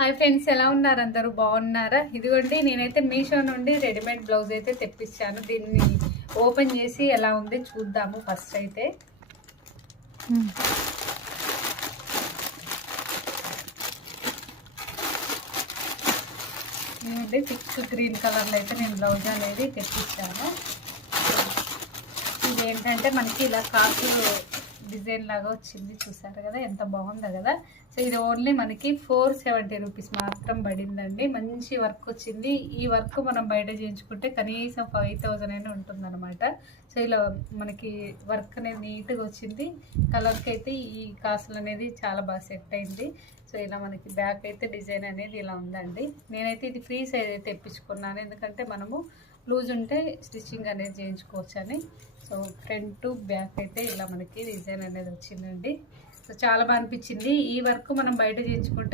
Hi friends, ఎలా ఉన్నారు? అందరూ బాగున్నారా? ఇదిగోండి, నేనైతే మీషో నుండి రెడీమేడ్ బ్లౌజ్ అయితే తెప్పించాను. దీన్ని ఓపెన్ చేసి ఎలా ఉంది చూద్దాము. ఫస్ట్ అయితే ఇదిగోండి, థిక్ గ్రీన్ కలర్లో అయితే నేను బ్లౌజ్ అనేది తెప్పించాను. ఇదేంటంటే మనకి ఇలా కాసులు డిజైన్ లాగా వచ్చింది, చూసారు కదా ఎంత బాగుందో కదా. సో ఇది ఓన్లీ మనకి 470 రూపీస్ మాత్రం పడిందండి. మంచి వర్క్ వచ్చింది. ఈ వర్క్ మనం బయట చేయించుకుంటే కనీసం 5000 అయినా ఉంటుంది అనమాట. సో ఇలా మనకి వర్క్ అనేది నీట్గా వచ్చింది. కలర్కి అయితే ఈ కాసులు అనేది చాలా బాగా సెట్ అయింది. సో ఇలా మనకి బ్యాక్ అయితే డిజైన్ అనేది ఇలా ఉందండి. నేనైతే ఇది ఫ్రీ సైజ్ అయితే తెప్పించుకున్నాను, ఎందుకంటే మనము లూజ్ ఉంటే స్టిచ్చింగ్ అనేది చేయించుకోవచ్చు అని. సో ఫ్రంట్ టు బ్యాక్ అయితే ఇలా మనకి డిజైన్ అనేది వచ్చిందండి. సో చాలా బాగా అనిపించింది. ఈ వర్క్ మనం బయట చేయించుకుంటే